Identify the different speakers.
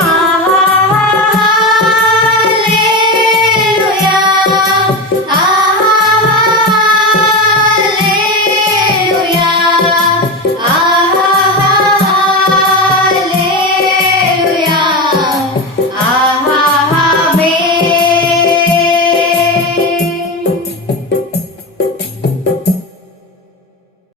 Speaker 1: my